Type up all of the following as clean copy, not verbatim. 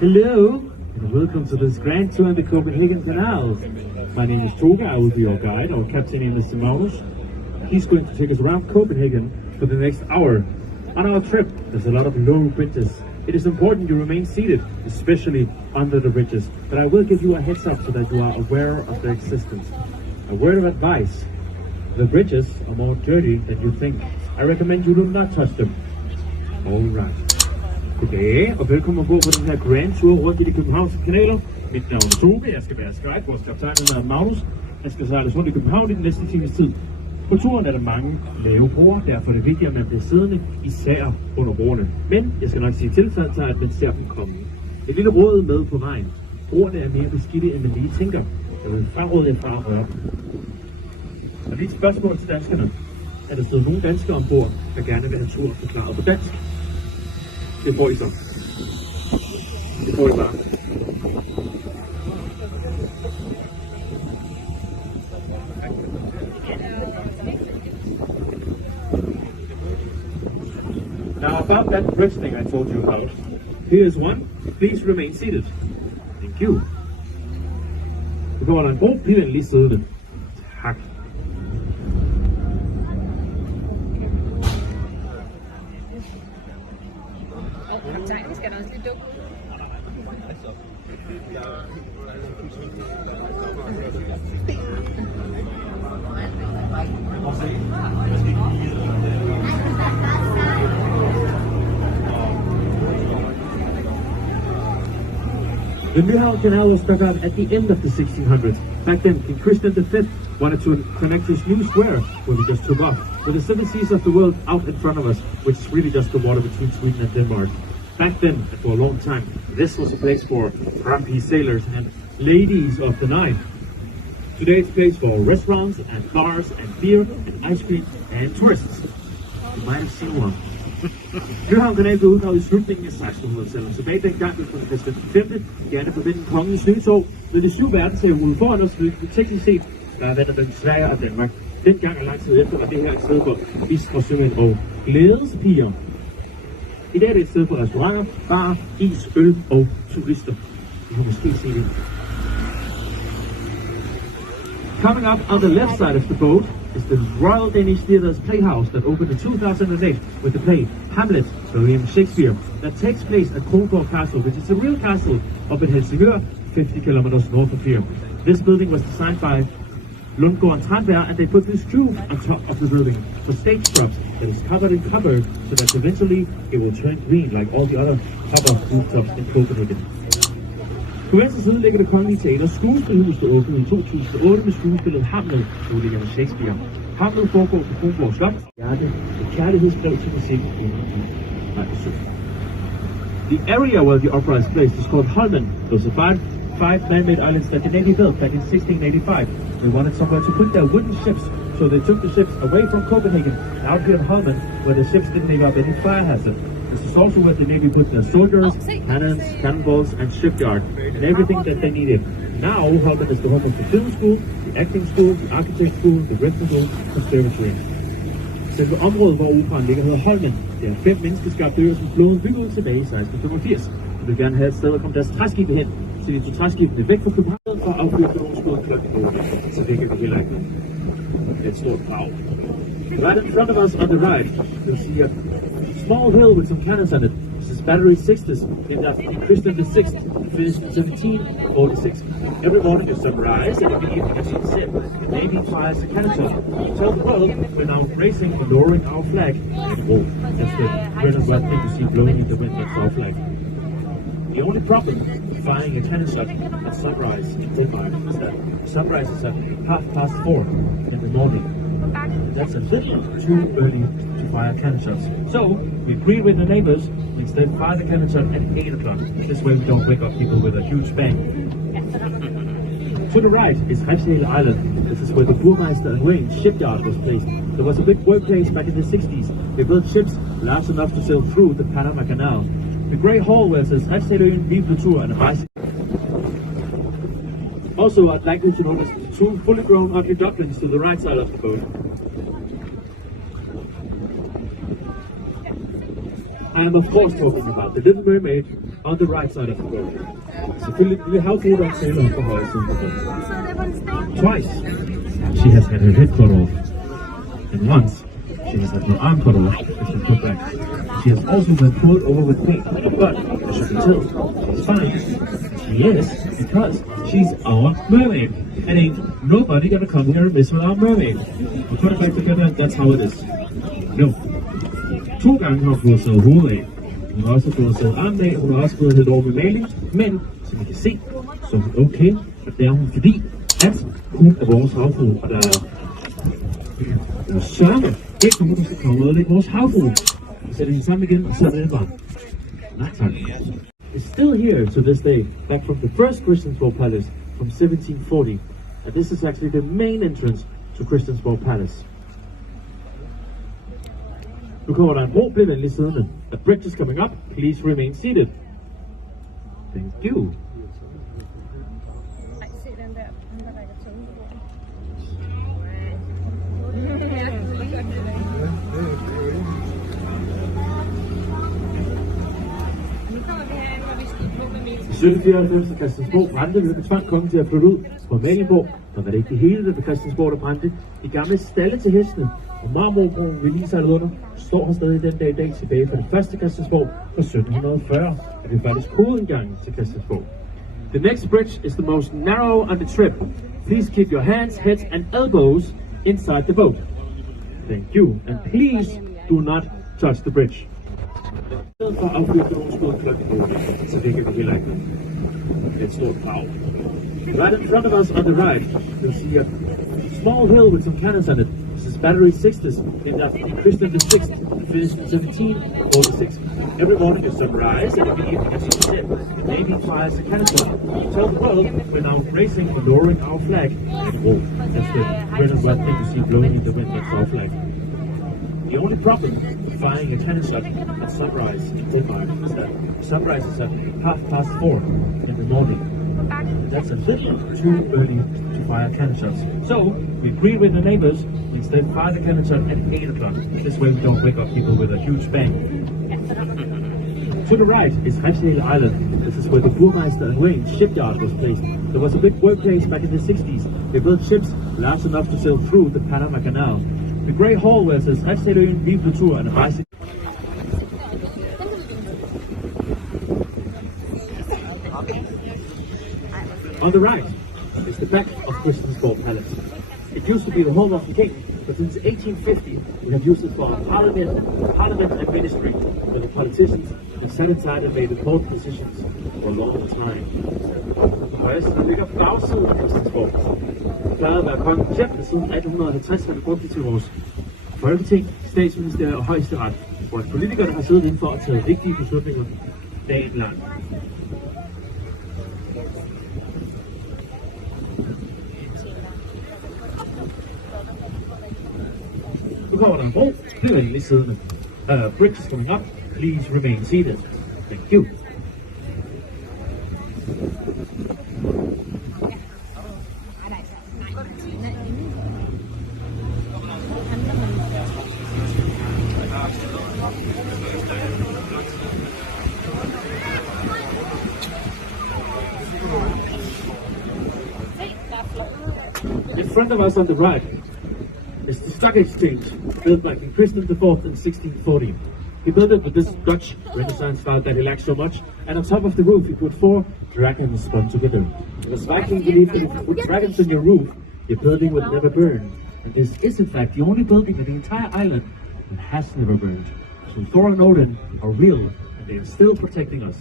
Hello, and welcome to this grand tour in the Copenhagen Canals. My name is Toga, I will be your guide. Our captain name is Magnus. He's going to take us around Copenhagen for the next hour. On our trip, there's a lot of low bridges. It is important you remain seated, especially under the bridges, but I will give you a heads up so that you are aware of their existence. A word of advice: the bridges are more dirty than you think. I recommend you do not touch them. Alright. Goddag, og velkommen ombord på den her grand tour rundt i de københavnske kanaler. Mit navn er Toge, jeg skal være guide. Vores kaptajn er Magnus. Jeg skal sejle rundt i København i den næste times tid. På turen er der mange lave broer, derfor er det vigtigt, at man bliver siddende, især under broerne. Men jeg skal nok sige tilfælde til, at man ser dem komme. Et lille råd med på vejen. Broerne er mere beskidte, end man lige tænker. Jeg vil fraråde jer fra at røre dem. Og lige et spørgsmål til danskerne. Er der stået nogle danskere ombord, der gerne vil have tur forklaret på dansk? Det får I så. Det får I bare. Now about that bridge thing I told you about. Here is one. Please remain seated. Thank you. Vi kommer der en bro, bliv endelig siddende. Tak. Kaptajnen skal da også lige dukke. The Nyhavn Canal was dug up at the end of the 1600s. Back then, King Christian V wanted to connect this new square where we just took off, with the seven seas of the world out in front of us, which is really just the water between Sweden and Denmark. Back then, and for a long time, this was a place for grumpy sailors and ladies of the night. Today it's a place for restaurants and bars and beer and ice cream and tourists. You might have seen one. Nyhavn Kanal blev udgravet i slutningen af 1600-tallet. Tilbage dengang blev Christian V gerne forbinde kongens nytog med de 7 verdenshave ude foran os, hvilket teknisk set der vandt mellem Sverige og Danmark. Dengang og lang tid efter var det her et sted for bistre sømænd og glædespiger. I dag er det et sted for restauranter, barer, is, øl og turister. I kan måske se det. Coming up on the left side of the boat is the Royal Danish Theatre's Playhouse that opened in 2008 with the play Hamlet by William Shakespeare that takes place at Kronborg Castle, which is a real castle up in Helsingør, 50 kilometers north of here. This building was designed by Lundgaard and Tranberg, and they put this roof on top of the building for stage props that is covered in copper so that eventually it will turn green like all the other copper rooftops in Copenhagen. På venstre side ligger det Kongelige Teaters skuespilhus, der åbnede i 2008 med skuespillet Hamlet, hvor ligger Shakespeare. Hamlet foregår på Kronborg Slot. Et kærlighedsbrev til musikken i The area where the opera is placed is called Holmen. Those are five man-made islands that the Navy built back in 1685. They wanted somewhere to put their wooden ships, so they took the ships away from Copenhagen, out here in Holmen, where the ships didn't leave up any fire hazard. This is also where the Navy put their soldiers, cannons, cannonballs, and shipyard, and everything that they needed. Now, Holmen is the home of the film school, the acting school, the architect school, the rifle school, conservatory. Selve området, hvor operaen ligger, hedder Holmen. Det er 5 menneskeskabte øer, som flåden byggede tilbage i 1685. De vil gerne have et sted at komme deres træskibe hen, så de tog træskibene væk fra København og affyre kanonskuddet klokken 8. Så det kan vi heller ikke. Det er et stort brag. Right in front of us on the right, you'll see a small hill with some cannons on it. This is Battery 6's named after King Christian VI, the finished in 1746. Every morning at sunrise and every evening at sunset, the Navy flies a cannon to tell the world we're now raising and lowering our flag. Oh, that's the red and white thing you see blowing in the wind, that's our flag. The only problem with flying a cannon shot at sunrise in Denmark is that sunrise is at 4:30 in the morning. That's a little too early to fire cannon shots. So we agreed with the neighbors and instead fire the cannon shot at 8 o'clock. This way we don't wake up people with a huge bang. To the right is Refshale Island. This is where the Burmeister and Wayne shipyard was placed. There was a big workplace back in the 60s. They built ships large enough to sail through the Panama Canal. The Grey Hall where it says Refshale Vive le Tour and a bicycle. Also, I'd like you to notice two fully grown ugly ducklings to the right side of the boat. I am of course talking about the Little Mermaid on the right side of the boat. Selvfølgelig lille havfrue, der sailer på højre side af bogen. Twice, she has had her head cut off. And once, she has had her arm cut off and been put back. She has also been pulled over with paint, but as you can tell, she's fine. She is, because she's our mermaid. And ain't nobody gonna come here and mess with our mermaid. We put it back together and that's how it is. No. 2 gange har hun fået sædet hovedet af. Hun har også fået sædet armen af, hun har også fået helt over med maling. Men, som I kan se, så er hun okay. Og det er hun fordi, at hun er vores havfrue. Og der er sørme. Det kommer du skal komme ud og lægge vores havfrue. Vi sætter hende sammen igen, og så er det bare. Nej tak. It's still here to this day, back from the first Christiansborg Palace from 1740. And this is actually the main entrance to Christiansborg Palace. Nu kommer der en bro, bliv venlig siddende. The bridge is coming up, please remain seated. Thank you. Ej, se den der, han der rækker tunge på bordet. Nu kommer vi herhen, hvor vi skal på med meningen. I 1794 Christiansborg brændte, hvilket tvang kongen til at flytte ud fra Marienborg. Der var det ikke det hele, der ved Christiansborg, der brændte. De gamle stalle til hestene og marmorbroen, vi lige sejlede under, står her stadig den dag i dag tilbage fra det første Christiansborg fra 1740. Og det er faktisk hovedindgangen til Christiansborg. The next bridge is the most narrow on the trip. Please keep your hands, heads and elbows inside the boat. Thank you. And please do not touch the bridge. For at affyre nogle skud klokken 8, så det kan vi heller ikke. Det er et stort brag. Right in front of us on the right, you'll see a small hill with some cannons on it. This is Battery 6s named after Christian VI, finished in 1746. Every morning at sunrise and every evening at sunset, the Navy flies a cannon to tell the world we're now raising and lowering our flag. Oh, that's the red and white thing you see blowing in the wind, that's our flag. The only problem with flying a cannon shot at sunrise in Denmark is that sunrise is at 4:30 in the morning. That's a little too early to fire cannon shots. So we agreed with the neighbors and instead fire the cannon shot at 8 o'clock. This way we don't wake up people with a huge bang. To the right is Refshale Island. This is where the Burmeister and Wayne shipyard was placed. There was a big workplace back in the 60s. They built ships large enough to sail through the Panama Canal. The Grey Hall where it says Refshale Vive le Tour and a bicycle. On the right is the back of Christiansborg Palace. It used to be the home of the king, but since 1850 we have used it for parliament and ministry, where the politicians have sat inside and made important decisions for a long time. Højeste ligger på bagsiden af Christiansborg. Det plejede at være kongens hjem siden 1850, hvor det brugte til vores folketing, statsministeriet og højesteret, hvor politikerne har siddet inden for at tage vigtige beslutninger dagen lang. Nu kommer der en bro, bliv venlig siddende. Bridge is coming up, please remain seated. Thank you. In front of us on the right is the stock exchange built by King Christian IV in 1640. He built it with this Dutch Renaissance style that he liked so much, and on top of the roof he put 4 dragons spun together. Because Vikings believed that if you put dragons on your roof, your building would never burn. And this is in fact the only building in the entire island that has never burned. So Thor and Odin are real, and they are still protecting us.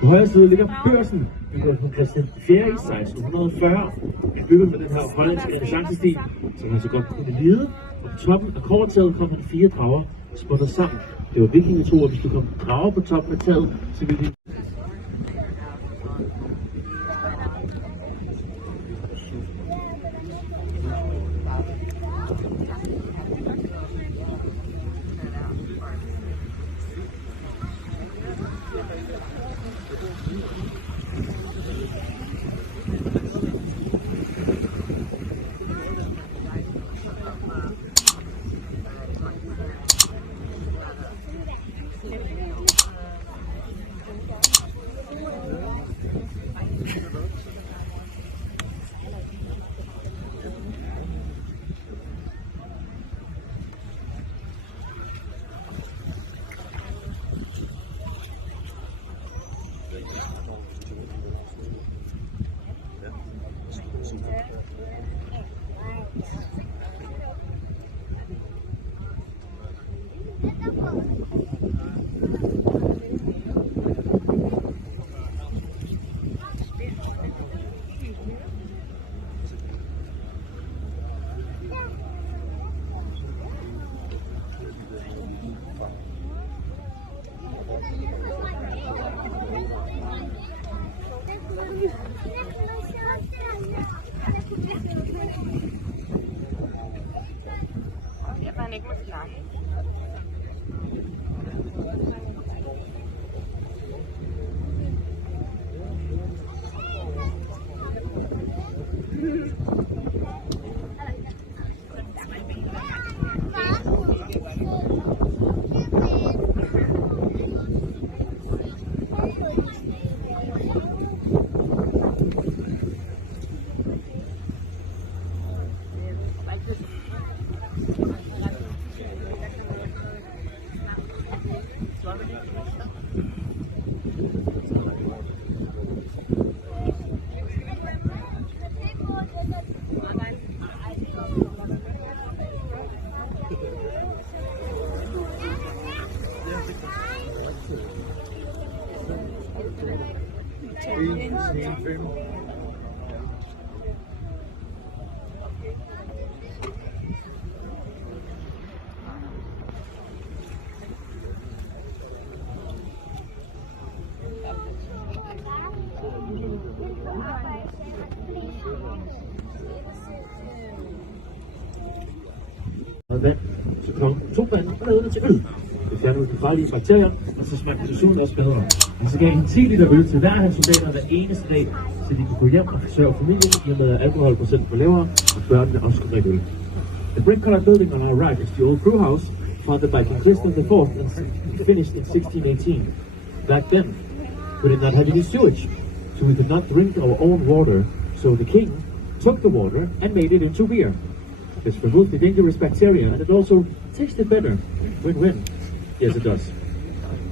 På højre side ligger Børsen, bygget på Christian 4. i 1640. Det bygget med den her hollandske renaissancestil, som man så godt kunne lide. Og på toppen af kobbertaget kom han 4 drager spundet sammen. Det var vikingetro, at hvis du kom drager på toppen af taget, så ville de... Han ikke må snakke. Vand, så kom 2 vand og lavede det til øl. Det fjernede de farlige bakterier, og så smagte desuden også bedre. Og så gav han 10 liter øl til hver af hans soldater hver eneste dag, så de kunne gå hjem og forsørge familien, i og med at alkoholprocenten var lavere, og børnene også skulle drikke øl. The brick-colored building on our right is the old brew house, founded by King Christian IV and finished in 1618. Back then, we did not have any sewage, so we could not drink our own water, so the king took the water and made it into beer. This removed the dangerous bacteria and it also tasted better. Win-win. Yes, it does.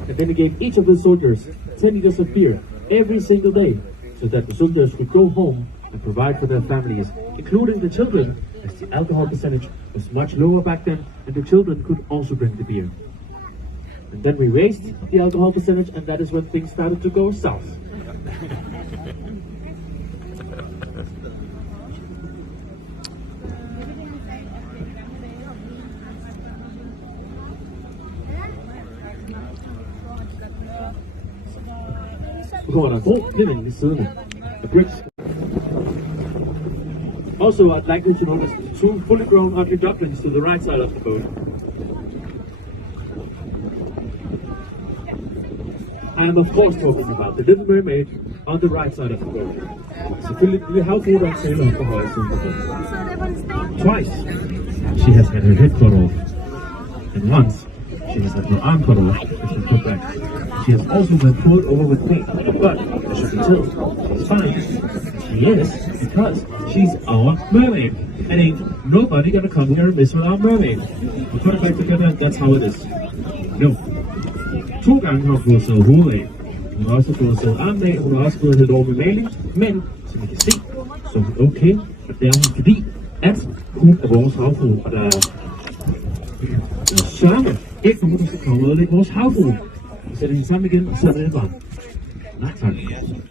And then he gave each of the soldiers 10 liters of beer every single day, so that the soldiers could go home and provide for their families, including the children, as the alcohol percentage was much lower back then, and the children could also drink the beer. And then we raised the alcohol percentage, and that is when things started to go south. Nu kommer der en bro helt ind i siderne. The bricks. Also, I'd like you to notice the 2 fully grown ugly ducklings to the right side of the boat. I am of course talking about the Little Mermaid on the right side of the boat. Selvfølgelig lille havfruer, der sailer på højre side af bogen. Twice, she has had her head cut off. And once, she has had her arm cut off and been put back. She has also been pulled over with paint, but as you can tell, she's fine. Yes, because she's our mermaid. And ain't nobody gonna come here and mess with our mermaid. Og for at forget that, that's how it is. No. 2 gange har hun fået taget hovedet af. Hun har også fået taget armen af. Hun har også fået helt over med maling. Men, som I kan se, så er hun okay. Og det er hun fordi, at hun er vores havfrue. Og der er sørme ikke nogen, der skal komme ud og lægge vores havfrue. Vi sætter hende sammen igen, og så er det bare. Nej, tak.